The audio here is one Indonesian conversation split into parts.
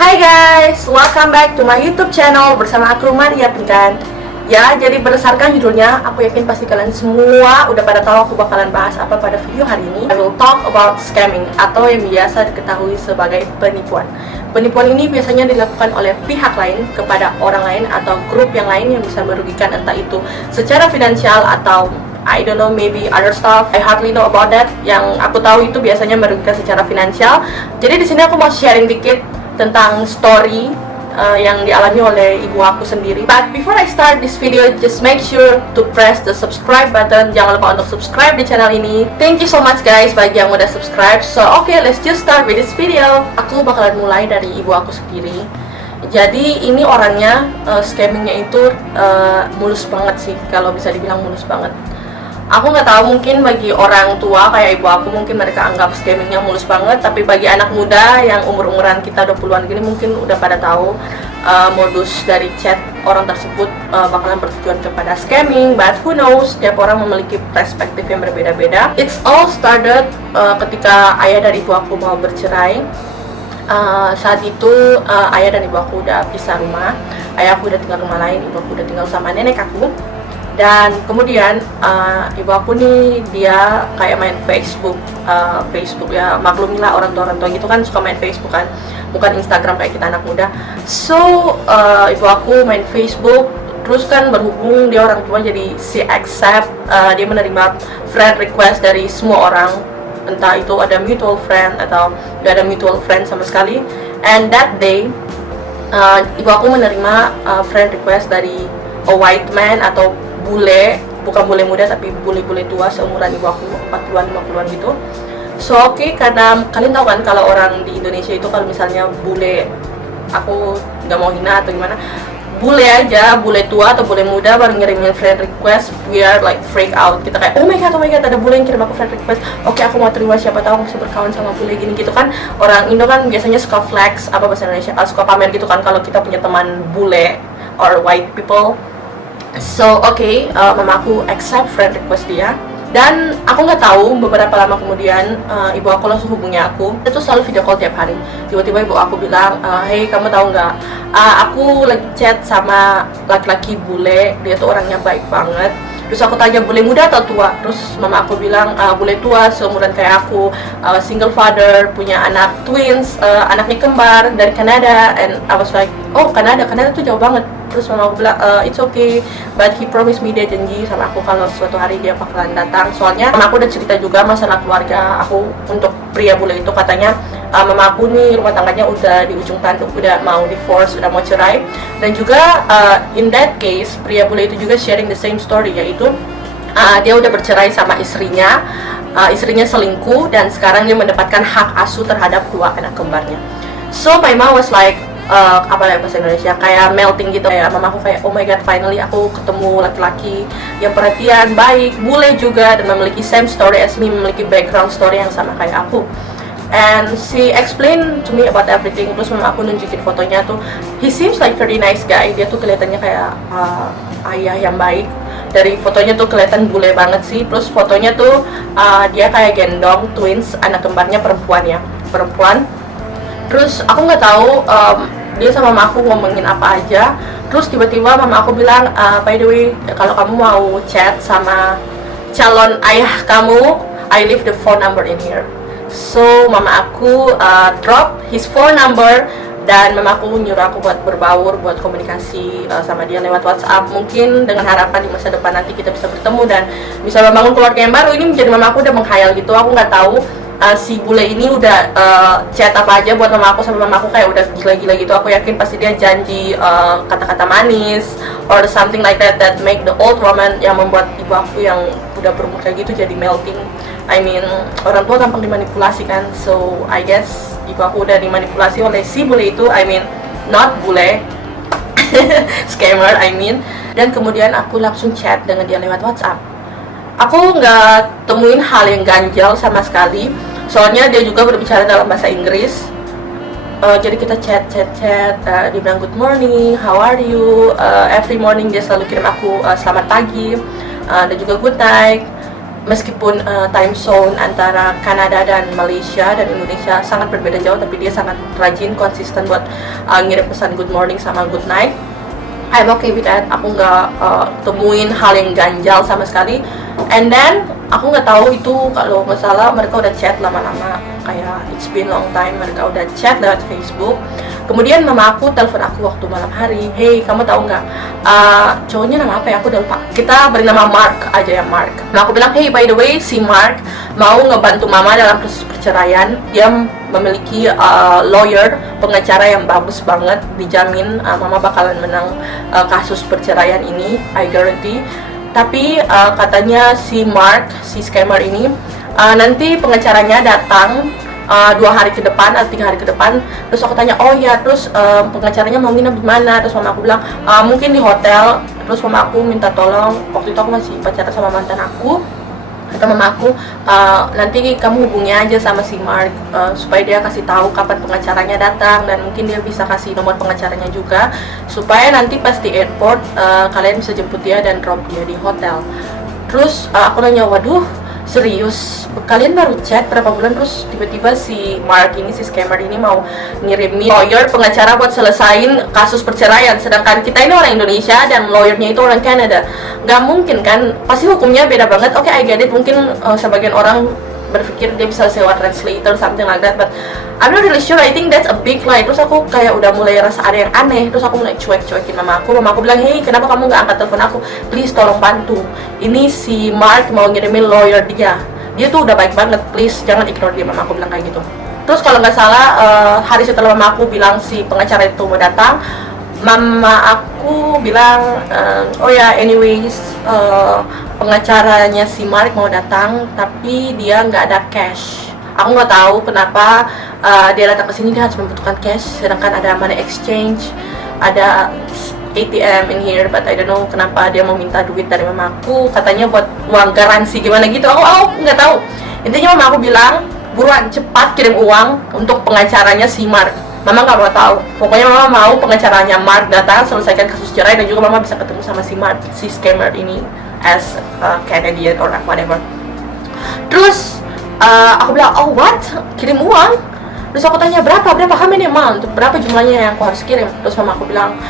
Hai guys, welcome back to my YouTube channel bersama aku Maria Pinkan. Ya, jadi berdasarkan judulnya, aku yakin pasti kalian semua udah pada tahu aku bakalan bahas apa pada video hari ini. I will talk about scamming atau yang biasa diketahui sebagai penipuan. Penipuan ini biasanya dilakukan oleh pihak lain kepada orang lain atau grup yang lain yang bisa merugikan, entah itu secara finansial atau I don't know, maybe other stuff. I hardly know about that. Yang aku tahu itu biasanya merugikan secara finansial. Jadi di sini aku mau sharing dikit tentang story yang dialami oleh ibu aku sendiri. But before I start this video, just make sure to press the subscribe button. Jangan lupa untuk subscribe di channel ini. Thank you so much guys bagi yang udah subscribe. So okay, let's just start with this video. Aku bakalan mulai dari ibu aku sendiri. Jadi ini orangnya scammingnya itu mulus banget sih, kalau bisa dibilang mulus banget. Aku nggak tahu, mungkin bagi orang tua kayak ibu aku mungkin mereka anggap scammingnya mulus banget, tapi bagi anak muda yang umur-umuran kita 20-an gini mungkin udah pada tahu modus dari chat orang tersebut bakalan bertujuan kepada scamming. But who knows, setiap orang memiliki perspektif yang berbeda-beda. It's all started ketika ayah dan ibu aku mau bercerai. Saat itu ayah dan ibu aku udah pisah rumah. Ayah aku udah tinggal rumah lain, ibu aku udah tinggal sama nenek aku. Dan kemudian ibu aku nih dia kayak main Facebook ya, maklumilah orang tua gitu kan suka main Facebook kan, bukan Instagram kayak kita anak muda. So ibu aku main Facebook, terus kan berhubung dia orang tua jadi si accept, dia menerima friend request dari semua orang, entah itu ada mutual friend atau gak ada mutual friend sama sekali. And that day ibu aku menerima friend request dari a white man atau bule, bukan bule muda tapi bule-bule tua seumuran ibu aku, 40-an 50-an gitu. So oke, karena kalian tahu kan kalau orang di Indonesia itu kalau misalnya bule, aku nggak mau hina atau gimana, bule aja, bule tua atau bule muda baru ngirimin friend request, we are like freak out. Kita kayak oh my god ada bule yang kirim aku friend request. Oke, aku mau terima, siapa tahu aku bisa berkawan sama bule gini gitu kan. Orang Indo kan biasanya suka flex, apa bahasa Indonesia, suka pamer gitu kan kalau kita punya teman bule or white people. So oke, mama aku accept friend request dia. Dan aku nggak tahu, beberapa lama kemudian ibu aku langsung hubungi aku. Dia tuh selalu video call tiap hari. Tiba-tiba ibu aku bilang, hey kamu tahu nggak, aku lagi chat sama laki-laki bule, dia tuh orangnya baik banget. Terus aku tanya, bule muda atau tua? Terus mama aku bilang, bule tua, seumuran kayak aku, single father, punya anak twins, anaknya kembar dari Kanada. And I was like, oh Kanada tuh jauh banget. Terus mama aku bilang, it's okay, but he promised me, dia janji sama aku kalau suatu hari dia bakalan datang. Soalnya mama aku udah cerita juga masalah keluarga aku untuk pria bule itu. Katanya mama aku nih rumah tangganya udah di ujung tanduk, udah mau divorce, udah mau cerai. Dan juga in that case, pria bule itu juga sharing the same story, yaitu dia udah bercerai sama istrinya, istrinya selingkuh, dan sekarang dia mendapatkan hak asuh terhadap 2 anak kembarnya. So my mom was like, apa ya bahasa Indonesia, kayak melting gitu. Kayak mama aku kayak oh my god, finally aku ketemu laki-laki yang perhatian, baik, bule juga, dan memiliki same story as me, memiliki background story yang sama kayak aku. And she explain to me about everything. Terus mama aku nunjukin fotonya tuh, he seems like very nice guy. Dia tuh kelihatannya kayak ayah yang baik. Dari fotonya tuh kelihatan bule banget sih. Terus fotonya tuh dia kayak gendong twins, anak kembarnya perempuan. Terus aku nggak tahu dia sama mama aku ngomongin apa aja. Terus tiba-tiba mama aku bilang, by the way, kalau kamu mau chat sama calon ayah kamu, I leave the phone number in here. So mama aku drop his phone number, dan mama aku nyuruh aku buat berbaur, buat komunikasi sama dia lewat WhatsApp. Mungkin dengan harapan di masa depan nanti kita bisa bertemu dan bisa membangun keluarga yang baru. Ini menjadi mama aku udah menghayal gitu. Aku nggak tahu si bule ini udah chat apa aja buat mama aku, sama mama aku kayak udah gila-gila gitu. Aku yakin pasti dia janji kata-kata manis or something like that make the old woman, yang membuat ibu aku yang udah berumur kayak gitu jadi melting. I mean, orang tua gampang dimanipulasi kan. So I guess ibu aku udah dimanipulasi oleh si bule itu. I mean, not bule scammer I mean. Dan kemudian aku langsung chat dengan dia lewat WhatsApp. Aku nggak temuin hal yang ganjal sama sekali. Soalnya dia juga berbicara dalam bahasa Inggris. Jadi kita chat, dia bilang good morning, how are you, every morning dia selalu kirim aku selamat pagi, dan juga good night. meskipun time zone antara Kanada dan Malaysia dan Indonesia sangat berbeda jauh, tapi dia sangat rajin, konsisten buat ngirim pesan good morning sama good night. I'm okay with that. Aku nggak temuin hal yang ganjal sama sekali. And then aku nggak tahu itu, kalau nggak salah mereka udah chat lama-lama, kayak it's been long time mereka udah chat lewat Facebook. Kemudian mama aku telepon aku waktu malam hari, hey kamu tahu nggak cowoknya nama apa ya, aku udah lupa, kita beri nama Mark aja ya, Mark. Nah aku bilang, hey by the way si Mark mau ngebantu mama dalam proses perceraian. Dia memiliki lawyer, pengacara yang bagus banget, dijamin mama bakalan menang kasus perceraian ini, I guarantee. Tapi katanya si Mark, si scammer ini, nanti pengacaranya datang 2 hari ke depan atau 3 hari ke depan. Terus aku tanya, oh ya, terus pengacaranya mau nginep di mana? Terus mama aku bilang, mungkin di hotel. Terus mama aku minta tolong, waktu itu aku masih pacaran sama mantan aku. Kata mama aku, nanti kamu hubungi aja sama si Mark supaya dia kasih tahu kapan pengacaranya datang, dan mungkin dia bisa kasih nomor pengacaranya juga, supaya nanti pas di airport kalian bisa jemput dia dan drop dia di hotel. Terus aku nanya, waduh serius, kalian baru chat berapa bulan terus tiba-tiba si Mark ini, si scammer ini mau ngirimin lawyer, pengacara buat selesain kasus perceraian, sedangkan kita ini orang Indonesia dan lawyernya itu orang Kanada. Gak mungkin kan, pasti hukumnya beda banget. Oke, I get it, mungkin sebagian orang berpikir dia bisa sewa translator, something like that, but I'm not really sure. I think that's a big lie. Terus aku kayak udah mulai rasa ada yang aneh. Terus aku mulai cuekin mama aku. Mama aku bilang, hey kenapa kamu nggak angkat telepon aku? Please tolong bantu. Ini si Mark mau ngirimin lawyer dia. Dia tuh udah baik banget. Please jangan ignore dia. Mama aku bilang kayak gitu. Terus kalau nggak salah hari setelah mama aku bilang si pengacara itu mau datang, mama aku bilang, oh ya anyways, pengacaranya si Mark mau datang tapi dia nggak ada cash. Aku nggak tahu kenapa dia datang ke sini, dia harus membutuhkan cash, sedangkan ada money exchange, ada ATM in here, but I don't know kenapa dia mau minta duit dari mamaku, katanya buat uang garansi gimana gitu. Aku nggak tahu. Intinya mama aku bilang, buruan cepat kirim uang untuk pengacaranya si Mark. Mama nggak mau tahu. Pokoknya mama mau pengacaranya Mark datang, selesaikan kasus cerai, dan juga mama bisa ketemu sama si Mark, si scammer ini, as Canadian or whatever. Terus aku bilang, oh what? Kirim uang? Terus aku tanya, berapa? How many amount? Berapa jumlahnya yang aku harus kirim? Terus mama aku bilang,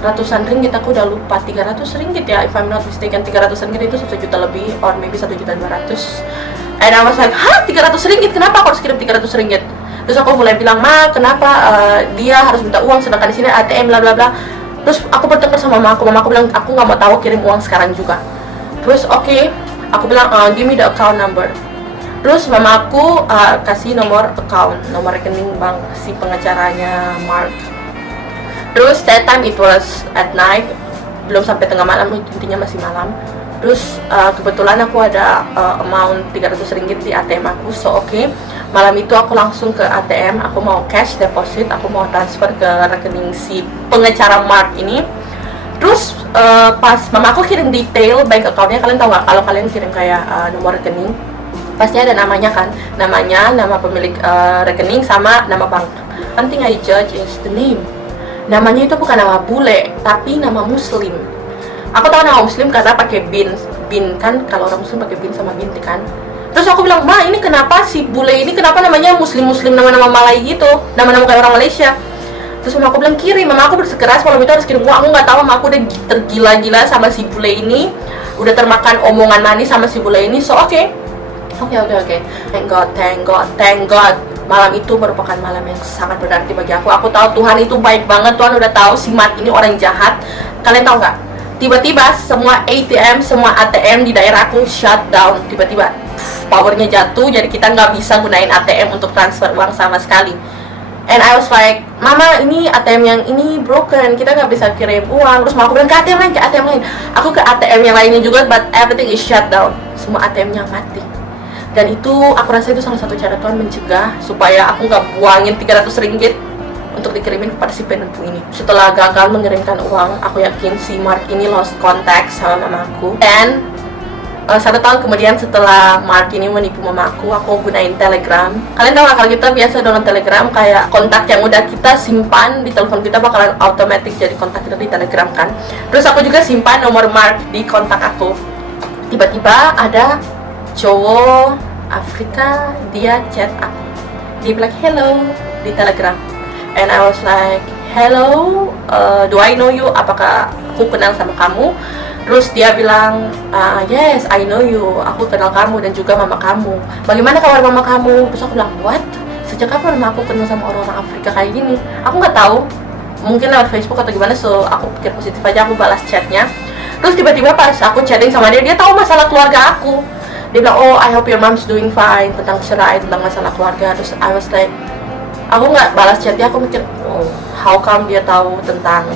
ratusan ringgit, aku udah lupa, 300 ringgit ya, if I'm not mistaken. 300 ringgit itu 1 juta lebih, or maybe 1.200.000. And I was like, hah? 300 ringgit? Kenapa aku harus kirim 300 ringgit? Terus aku mulai bilang, ma, kenapa dia harus minta uang sedangkan di sini ATM bla bla bla. Terus aku bertengkar sama mama aku bilang, aku nggak mau tahu, kirim uang sekarang juga. Terus oke, aku bilang, give me the account number. Terus mama aku kasih nomor account, nomor rekening bank si pengacaranya Mark. Terus that time it was at night, belum sampai tengah malam, intinya masih malam. Terus kebetulan aku ada amount 300 ringgit di ATM aku, so oke. Malam itu aku langsung ke ATM, aku mau cash deposit, aku mau transfer ke rekening si pengacara Mark ini. Terus pas mama aku kirim detail bank accountnya, kalian tahu nggak kalau kalian kirim kayak nomor rekening, pasti ada namanya kan, namanya, nama pemilik rekening sama nama bank. One thing I judge is the name. Namanya itu bukan nama bule, tapi nama muslim. Aku tahu nama muslim karena pakai bin kan, kalau orang muslim pakai bin sama binti kan. Terus aku bilang, ma, ini kenapa si bule ini kenapa namanya muslim, nama-nama Malay gitu, nama-nama kayak orang Malaysia. Terus mama aku bilang, kirim. Mama aku bersikeras malam itu harus kirim uang. Aku nggak tahu, mama aku udah tergila-gila sama si bule ini, udah termakan omongan manis sama si bule ini. So oke. Thank God. Malam itu merupakan malam yang sangat berarti bagi aku. Aku tahu Tuhan itu baik banget. Tuhan udah tahu si Mark ini orang jahat. Kalian tahu nggak? Tiba-tiba semua ATM, semua ATM di daerah aku shut down. Tiba-tiba powernya jatuh, jadi kita nggak bisa gunain ATM untuk transfer uang sama sekali. And I was like, mama, ini ATM yang ini broken, kita nggak bisa kirim uang. Terus mama aku bilang, ke ATM lain. Aku ke ATM yang lainnya juga, but everything is shut down. Semua ATM-nya mati. Dan itu, aku rasa itu salah satu cara Tuhan mencegah supaya aku nggak buangin 300 ringgit untuk dikirimin kepada si penipu ini. Setelah gagal mengirimkan uang, aku yakin si Mark ini lost contact sama mamaku. Dan 1 tahun kemudian setelah Mark ini menipu mamaku, aku gunain Telegram. Kalian tahu gak, kalau kita biasa dengan Telegram, kayak kontak yang udah kita simpan di telepon kita bakalan otomatis jadi kontak kita di Telegram kan. Terus aku juga simpan nomor Mark di kontak aku. tiba-tiba ada cowok Afrika, dia chat aku, dia bilang hello di Telegram, and I was like hello, do I know you, apakah aku kenal sama kamu? Terus dia bilang, yes, I know you, aku kenal kamu dan juga mama kamu. Bagaimana kabar mama kamu? Terus aku bilang, what? Sejak kapan mama aku kenal sama orang-orang Afrika kayak gini? Aku nggak tahu, mungkin lewat Facebook atau gimana, so aku pikir positif aja, aku balas chatnya. Terus tiba-tiba pas aku chatting sama dia, dia tahu masalah keluarga aku. Dia bilang, oh, I hope your mom's doing fine, tentang cerai, tentang masalah keluarga. Terus I was like, aku nggak balas chatnya, aku mikir, oh, how come dia tahu tentang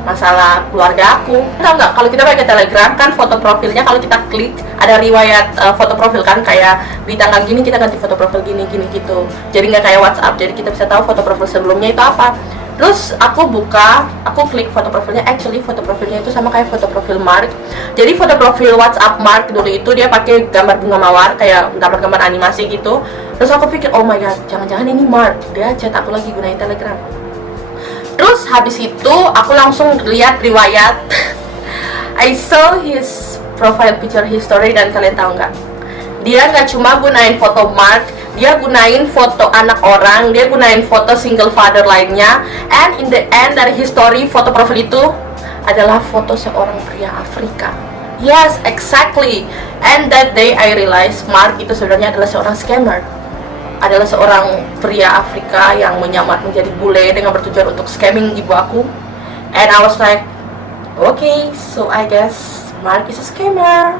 masalah keluarga aku. Tahu nggak, kalau kita pakai Telegram kan foto profilnya, kalau kita klik ada riwayat foto profil kan, kayak di tanggal gini kita ganti foto profil gini gitu. Jadi nggak kayak WhatsApp, jadi kita bisa tahu foto profil sebelumnya itu apa. Terus aku buka, aku klik foto profilnya, actually foto profilnya itu sama kayak foto profil Mark. Jadi foto profil WhatsApp Mark dulu itu dia pakai gambar bunga mawar, kayak gambar-gambar animasi gitu. Terus aku pikir, oh my god, jangan-jangan ini Mark, dia chat aku lagi gunain Telegram. Terus habis itu aku langsung lihat riwayat. I saw his profile picture history, dan kalian tahu nggak? Dia nggak cuma gunain foto Mark, dia gunain foto anak orang, dia gunain foto single father lainnya, and in the end dari history foto profil itu adalah foto seorang pria Afrika. Yes, exactly. And that day I realized Mark itu sebenarnya adalah seorang scammer, adalah seorang pria Afrika yang menyamar menjadi bule dengan bertujuan untuk scamming ibu aku. And I was like, okay, so I guess Mark is a scammer.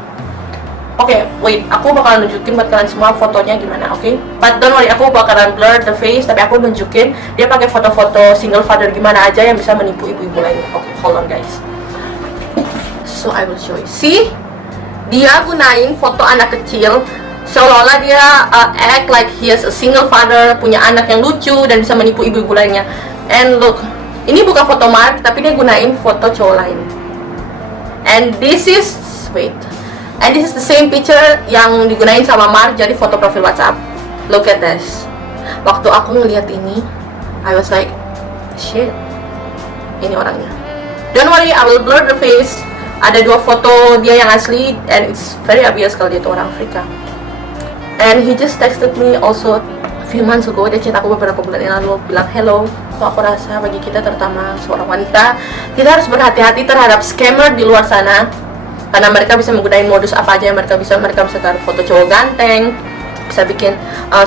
Oke, wait, aku bakalan nunjukin buat kalian semua fotonya gimana, oke? But don't worry, aku bakalan blur the face, tapi aku nunjukin dia pakai foto-foto single father gimana aja yang bisa menipu ibu-ibu lainnya. Oke, hold on guys. So I will show you. See? Dia gunain foto anak kecil seolah-olah dia act like he is a single father, punya anak yang lucu dan bisa menipu ibu-ibu lainnya. And look, ini bukan foto Mark, tapi dia gunain foto cowok lain. And this is, wait, and this is the same picture yang digunain sama Mark jadi foto profil WhatsApp. Look at this. Waktu aku ngeliat ini, I was like, shit, ini orangnya. Don't worry, I will blur the face. Ada dua foto dia yang asli, and it's very obvious kalau dia itu orang Afrika. And he just texted me also a few months ago. Dia chat aku beberapa bulan yang lalu, bilang hello. Aku rasa bagi kita, terutama seorang wanita, kita harus berhati-hati terhadap scammer di luar sana, karena mereka bisa menggunakan modus apa aja yang mereka bisa taruh foto cowok ganteng, bisa bikin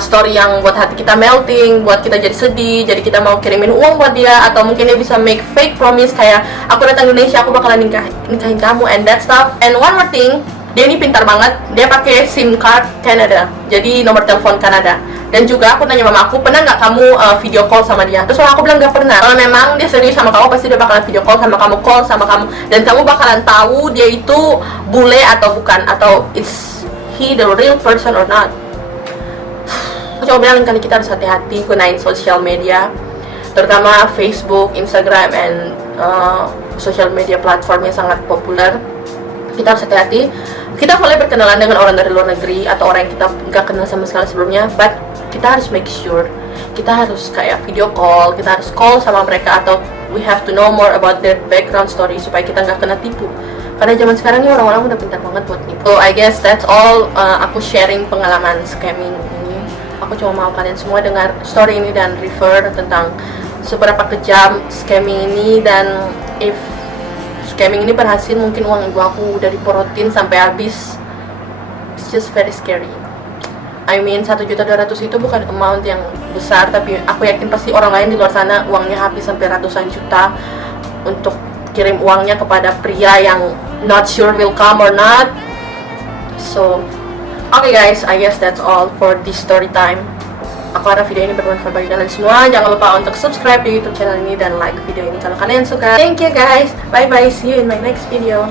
story yang buat hati kita melting, buat kita jadi sedih, jadi kita mau kirimin uang buat dia, atau mungkin dia bisa make fake promise kayak aku datang Indonesia, aku bakalan nikahin kamu and that stuff. And one more thing, dia ini pintar banget, dia pakai SIM card Canada, jadi nomor telepon Kanada. Dan juga aku tanya mama aku, pernah nggak kamu video call sama dia? Terus aku bilang nggak pernah. Kalau memang dia serius sama kamu, pasti dia bakalan video call sama kamu, dan kamu bakalan tahu dia itu bule atau bukan, atau is he the real person or not. Aku coba bilang kali kita harus hati-hati gunain sosial media, terutama Facebook, Instagram, and social media platform yang sangat populer. Kita harus hati-hati. Kita boleh berkenalan dengan orang dari luar negeri atau orang yang kita nggak kenal sama sekali sebelumnya, but kita harus make sure kita harus kayak video call, kita harus call sama mereka, atau we have to know more about their background story supaya kita nggak kena tipu. Karena zaman sekarang ini orang-orang udah pintar banget buat nipu. So I guess that's all. Aku sharing pengalaman scamming ini. Aku cuma mau kalian semua dengar story ini dan refer tentang seberapa kejam scamming ini, dan if scamming ini berhasil, mungkin uang ibu aku udah diporotin sampai habis. It's just very scary. I mean, 1.200.000 itu bukan amount yang besar, tapi aku yakin pasti orang lain di luar sana uangnya habis sampai ratusan juta untuk kirim uangnya kepada pria yang not sure will come or not. So, okay guys, I guess that's all for this story time. Aku harap video ini bermanfaat bagi kalian semua. Jangan lupa untuk subscribe di YouTube channel ini dan like video ini kalau kalian suka. Thank you guys. Bye bye. See you in my next video.